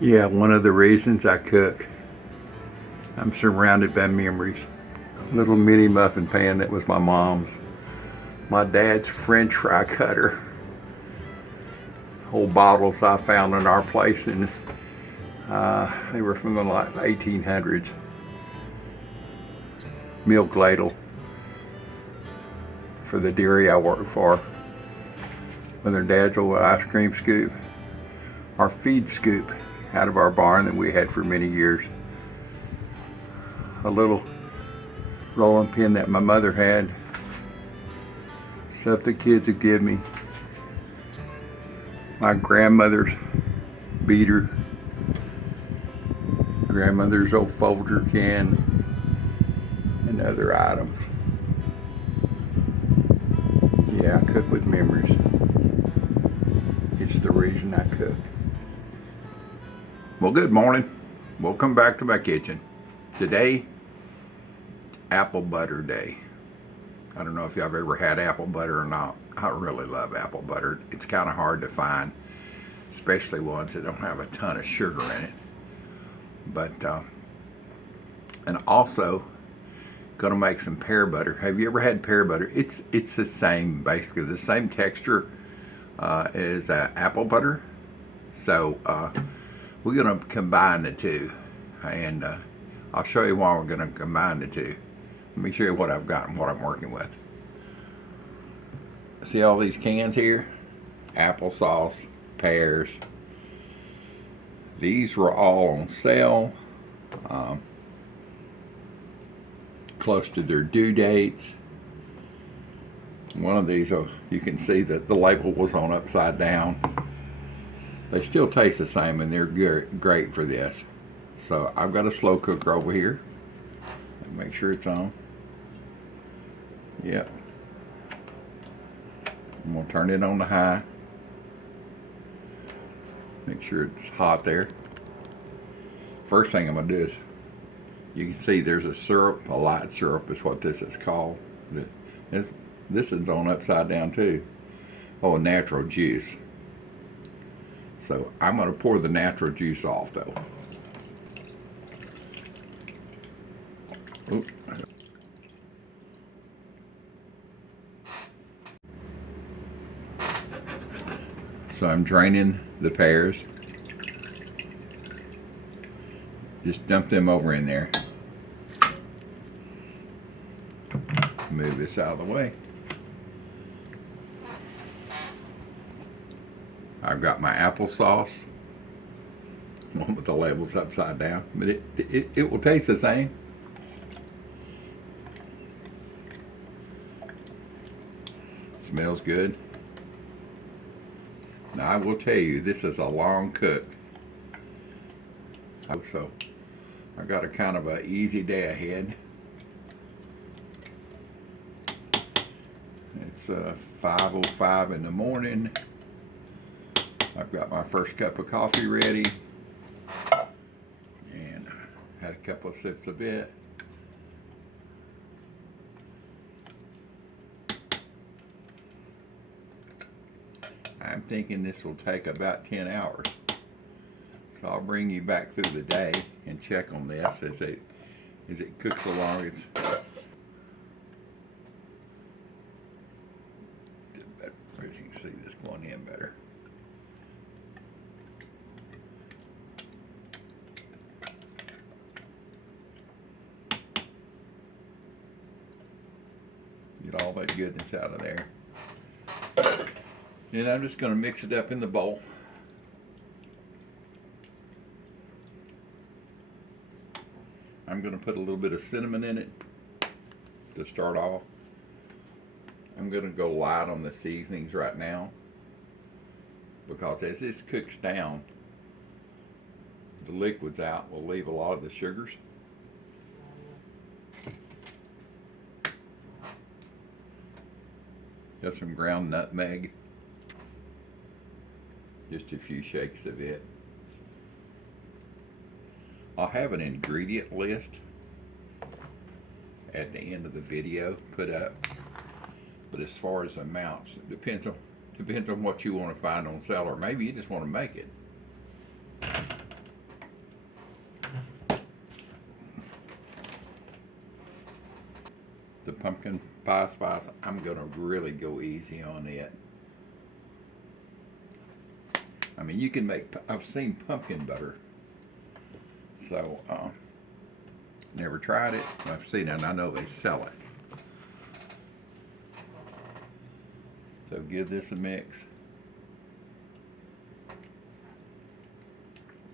Yeah, one of the reasons I cook, I'm surrounded by memories. Little mini muffin pan that was my mom's. My dad's French fry cutter. Old bottles I found in our place, and they were from the like 1800s. Milk ladle for the dairy I worked for. With their dad's old ice cream scoop. Our feed scoop out of our barn that we had for many years. A little rolling pin that my mother had. Stuff the kids would give me. My grandmother's beater. Grandmother's old Folger can. And other items. Yeah, I cook with memories. It's the reason I cook. Well, good morning. Welcome back to my kitchen. Today, apple butter day. I don't know if y'all have ever had apple butter or not. I really love apple butter. It's kind of hard to find, especially ones that don't have a ton of sugar in it. But, and also, gonna make some pear butter. Have you ever had pear butter? It's the same, basically the same texture as apple butter. So we're gonna combine the two, and I'll show you why we're gonna combine the two. Let me show you what I've got and what I'm working with. See all these cans here? Applesauce, pears. These were all on sale. Close to their due dates. One of these, you can see that the label was on upside down. They still taste the same, and they're great for this. So I've got a slow cooker over here. Make sure it's on. Yep. I'm gonna turn it on to high. Make sure it's hot there. First thing I'm gonna do is, you can see there's a syrup, a light syrup is what this is called. This is on upside down too. Oh, natural juice. So I'm going to pour the natural juice off though. Oop. So I'm draining the pears. Just dump them over in there. Move this out of the way. I've got my applesauce, one with the labels upside down, but it will taste the same. Smells good. Now I will tell you, this is a long cook. So I've got a kind of an easy day ahead. It's 5:05 in the morning. I've got my first cup of coffee ready, and had a couple of sips of it. I'm thinking this will take about 10 hours. So I'll bring you back through the day and check on this as it cooks along. As you can see this going in better. Get all that goodness out of there. And I'm just going to mix it up in the bowl. I'm going to put a little bit of cinnamon in it to start off. I'm going to go light on the seasonings right now, because as this cooks down, the liquids out will leave a lot of the sugars. Got some ground nutmeg. Just a few shakes of it. I'll have an ingredient list at the end of the video put up. But as far as amounts, it depends on what you want to find on sale, or maybe you just want to make it. the pumpkin pie spice, I'm gonna really go easy on it. I mean, you can make, I've seen pumpkin butter, so never tried it. I've seen it and I know they sell it. So give this a mix.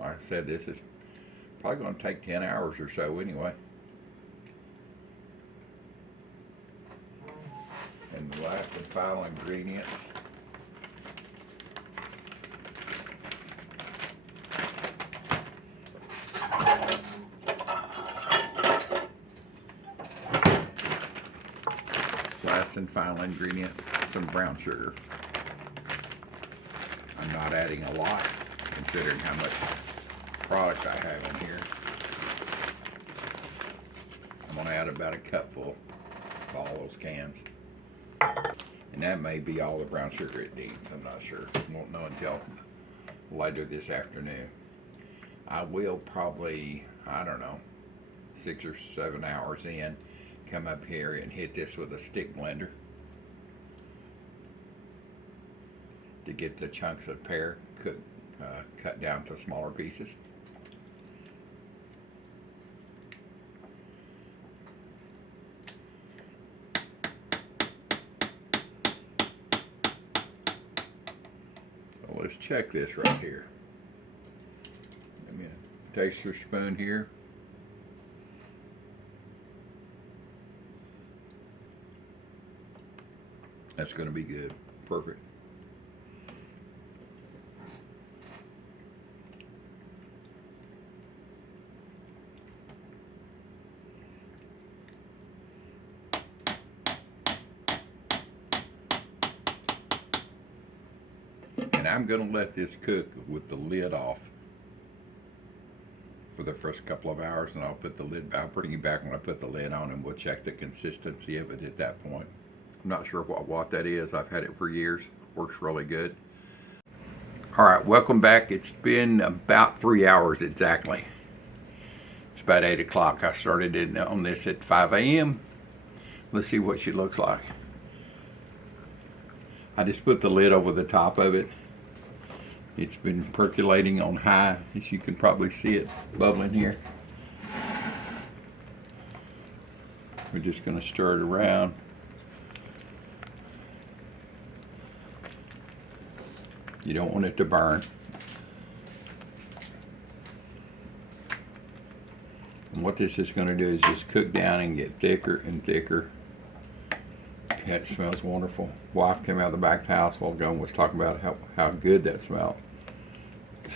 Like I said, this is probably going to take 10 hours or so anyway. And the last and final ingredients. Last and final ingredient, some brown sugar. I'm not adding a lot considering how much product I have in here. I'm going to add about a cupful of all those cans. And that may be all the brown sugar it needs. I'm not sure. Won't know until later this afternoon. I will probably, I don't know, 6 or 7 hours in, come up here and hit this with a stick blender to get the chunks of pear cut down to smaller pieces. So let's check this right here. Give me a taster spoon here. That's going to be good. Perfect. And I'm going to let this cook with the lid off for the first couple of hours, and I'll put the lid, I'll bring you back when I put the lid on and we'll check the consistency of it at that point. I'm not sure what that is. I've had it for years. Works really good. All right, welcome back. It's been about 3 hours exactly. It's about 8 o'clock. I started on this at 5 a.m. Let's see what she looks like. I just put the lid over the top of it. It's been percolating on high, as you can probably see it bubbling here. We're just going to stir it around. You don't want it to burn. And what this is going to do is just cook down and get thicker and thicker. That smells wonderful. Wife came out of the back of the house a while ago and was talking about how good that smelled.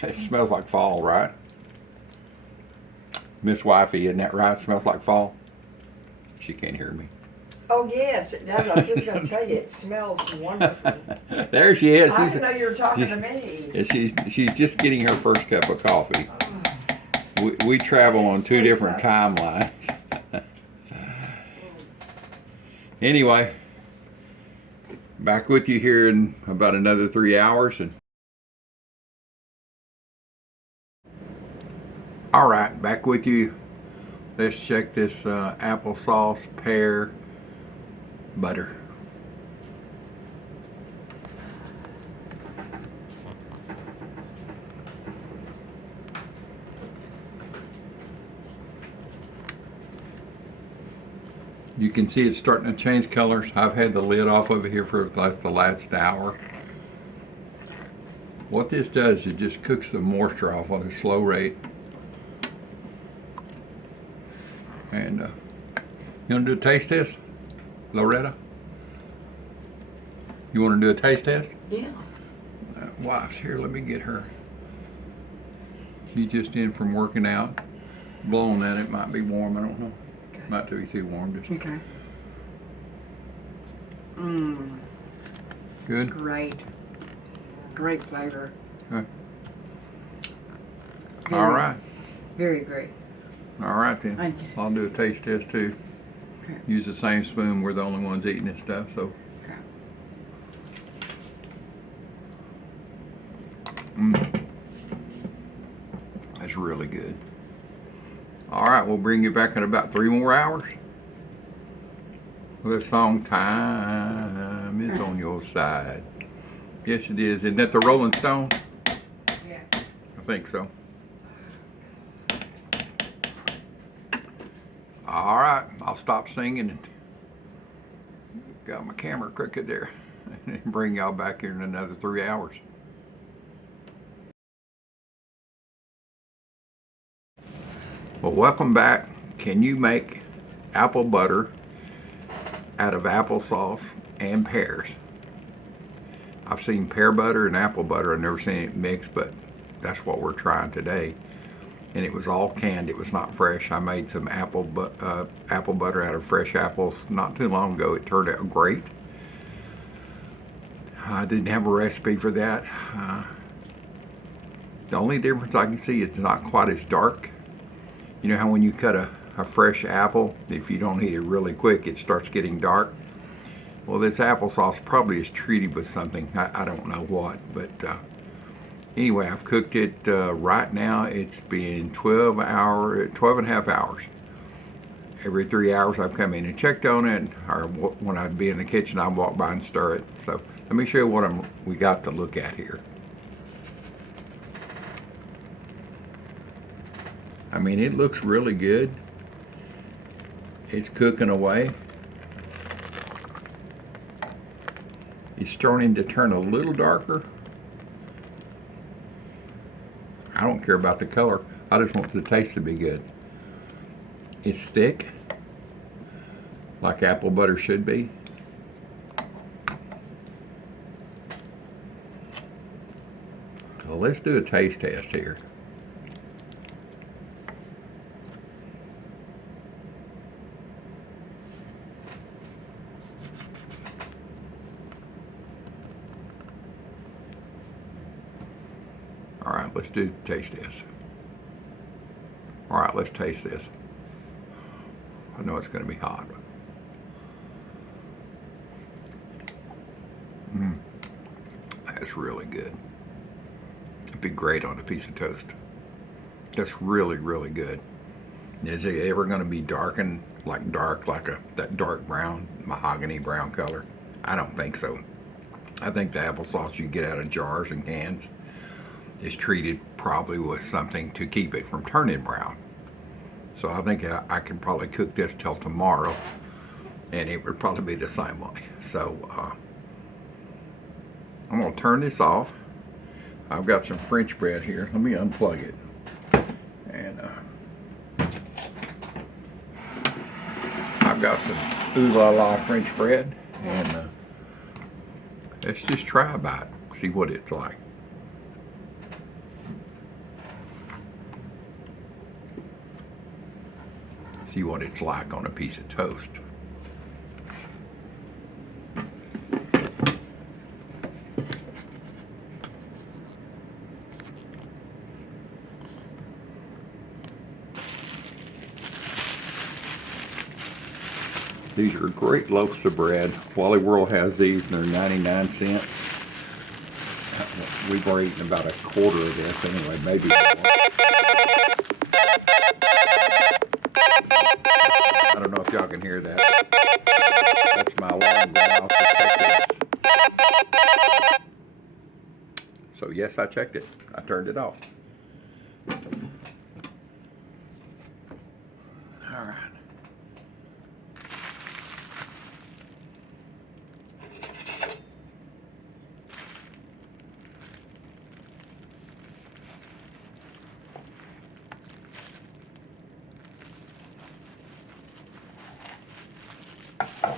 It smells like fall, right? Miss Wifey, isn't that right? It smells like fall? She can't hear me. Oh, yes, it does. I was just going to tell you, it smells wonderful. There she is. I didn't know you were talking to me. She's just getting her first cup of coffee. We travel on 2 different timelines. Anyway, back with you here in about another 3 hours. All right, back with you. Let's check this applesauce pear butter. You can see it's starting to change colors. I've had the lid off over here for the last hour. What this does is it just cooks the moisture off on a slow rate. And you want to do a taste test, Loretta? You want to do a taste test? Yeah. Wife's here. Let me get her. She's just in from working out. Blowing that, it might be warm. I don't know. Okay. Might be too warm. Just okay. Mmm. Good. It's great. Great flavor. Okay. Very, all right. Very great. All right then. Thank you. I'll do a taste test too. Okay. Use the same spoon. We're the only ones eating this stuff, so. Okay. That's really good. All right, we'll bring you back in about 3 more hours. The song Time is on your side. Yes, it is. Isn't that the Rolling Stone? Yeah. I think so. All right, I'll stop singing and got my camera crooked there and bring y'all back here in another 3 hours. Well, welcome back. Can you make apple butter out of applesauce and pears? I've seen pear butter and apple butter. I've never seen it mixed, but that's what we're trying today. And it was all canned. It was not fresh. I made some apple butter out of fresh apples not too long ago. It turned out great. I didn't have a recipe for that. The only difference I can see is it's not quite as dark. You know how when you cut a fresh apple, if you don't eat it really quick, it starts getting dark? Well, this applesauce probably is treated with something. I don't know what, but anyway, I've cooked it right now. It's been 12 and a half hours. Every 3 hours I've come in and checked on it, or when I'd be in the kitchen, I'd walk by and stir it. So let me show you what we got to look at here. I mean, it looks really good. It's cooking away. It's starting to turn a little darker. I don't care about the color. I just want the taste to be good. It's thick, like apple butter should be. Well, let's do a taste test here. All right, let's do taste test. All right, let's taste this. I know it's going to be hot. That's really good. It'd be great on a piece of toast. That's really, really good. Is it ever going to be darkened, like that dark brown, mahogany brown color? I don't think so. I think the applesauce you get out of jars and cans is treated probably with something to keep it from turning brown. So I think I could probably cook this till tomorrow and it would probably be the same way. So I'm going to turn this off. I've got some French bread here. Let me unplug it. And I've got some ooh la la French bread. And let's just try a bite, see what it's like. See what it's like on a piece of toast. These are great loaves of bread. Wally World has these and they're 99 cents. We've already eaten about a quarter of this anyway, maybe more. I don't know if y'all can hear that. That's my alarm going off to check this. So yes, I checked it. I turned it off. All right.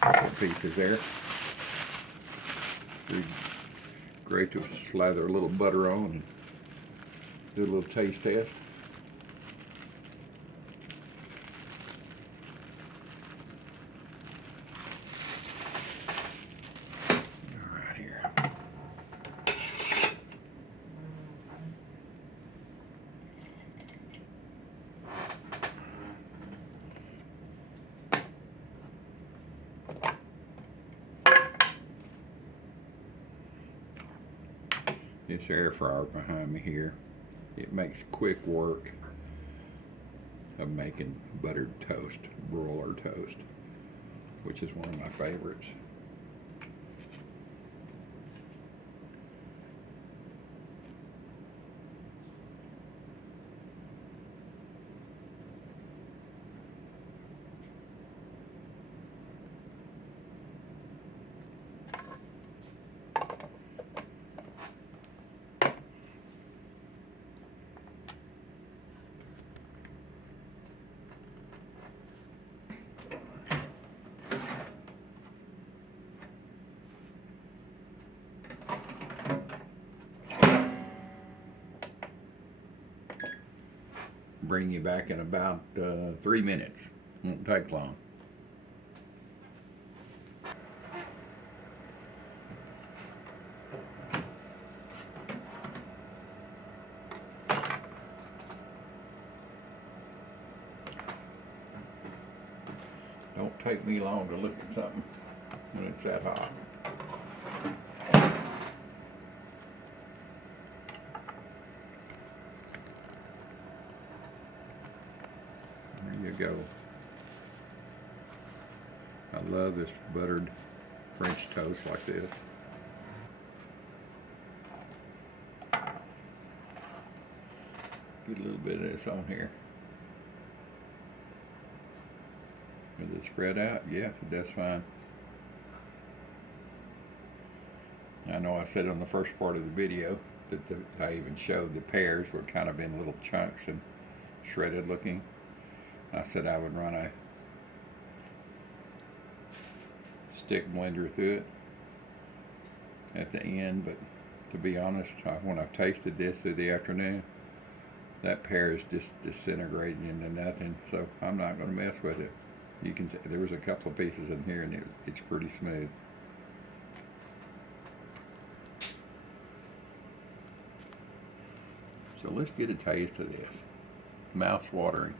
Couple pieces there. Great to slather a little butter on and do a little taste test. All right, here. This air fryer behind me here, it makes quick work of making buttered toast, broiler toast. which is one of my favorites. Bring you back in about 3 minutes. Won't take long. Don't take me long to look at something when it's that hot. There you go. I love this buttered French toast like this. Get a little bit of this on here. Does it spread out? Yeah, that's fine. I know I said on the first part of the video that I even showed the pears were kind of in little chunks and shredded looking. I said I would run a stick blender through it at the end, but to be honest, when I've tasted this through the afternoon, that pear is just disintegrating into nothing, so I'm not going to mess with it. You can see there was a couple of pieces in here and it's pretty smooth. So let's get a taste of this. Mouth watering.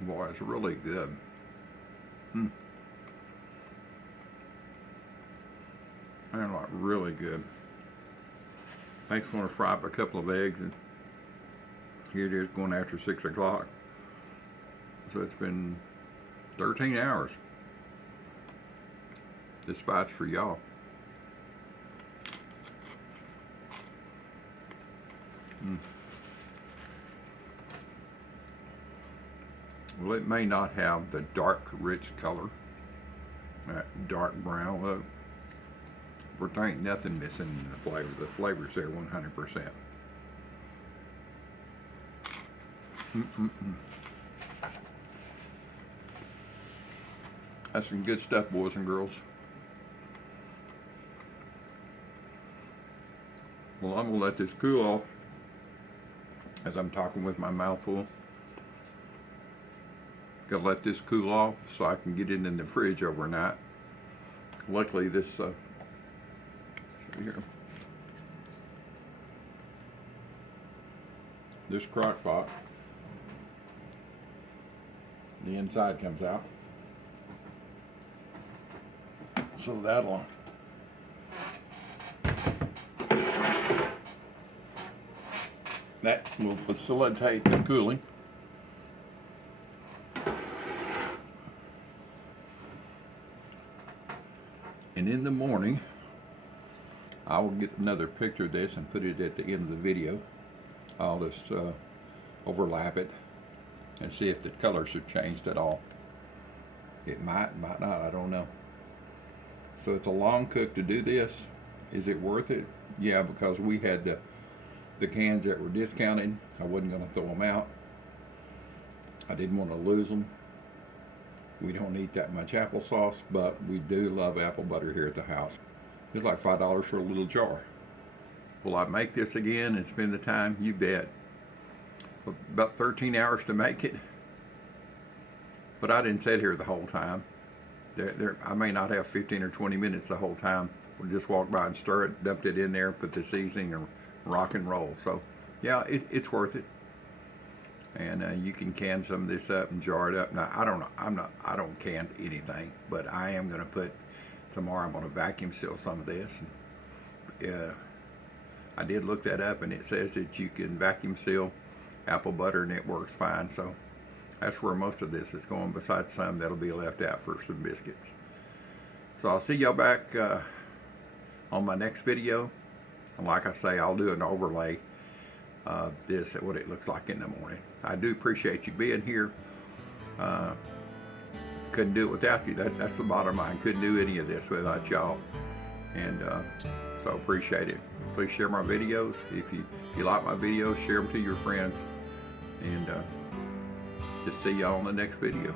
Boy, it's really good. And like really good. Makes me want to fry up a couple of eggs, and here it is going after 6 o'clock. So it's been 13 hours. This spot's for y'all. Well, it may not have the dark, rich color, that dark brown look, but there ain't nothing missing in the flavor. The flavor's there 100%. That's some good stuff, boys and girls. Well, I'm gonna let this cool off as I'm talking with my mouth full. Gotta let this cool off so I can get it in the fridge overnight. Luckily this here, this crock pot, the inside comes out, so that'll will facilitate the cooling. And in the morning, I will get another picture of this and put it at the end of the video. I'll just overlap it and see if the colors have changed at all. It might not, I don't know. So it's a long cook to do this. Is it worth it? Yeah, because we had the cans that were discounted. I wasn't going to throw them out. I didn't want to lose them. We don't eat that much applesauce, but we do love apple butter here at the house. It's like $5 for a little jar. Will I make this again and spend the time? You bet. About 13 hours to make it. But I didn't sit here the whole time. I may not have 15 or 20 minutes the whole time. We'll just walk by and stir it, dumped it in there, put the seasoning, and rock and roll. So yeah, it's worth it. And you can can some of this up and jar it up. Now I don't can anything, but I am going to put tomorrow I'm going to vacuum seal some of this. And, I did look that up, and it says that you can vacuum seal apple butter and it works fine. So that's where most of this is going, besides some that'll be left out for some biscuits. So I'll see y'all back on my next video. And like I say, I'll do an overlay of this, what it looks like in the morning. I do appreciate you being here. Couldn't do it without you. That's the bottom line. Couldn't do any of this without y'all. And so appreciate it. Please share my videos. If you like my videos, share them to your friends. And just see y'all in the next video.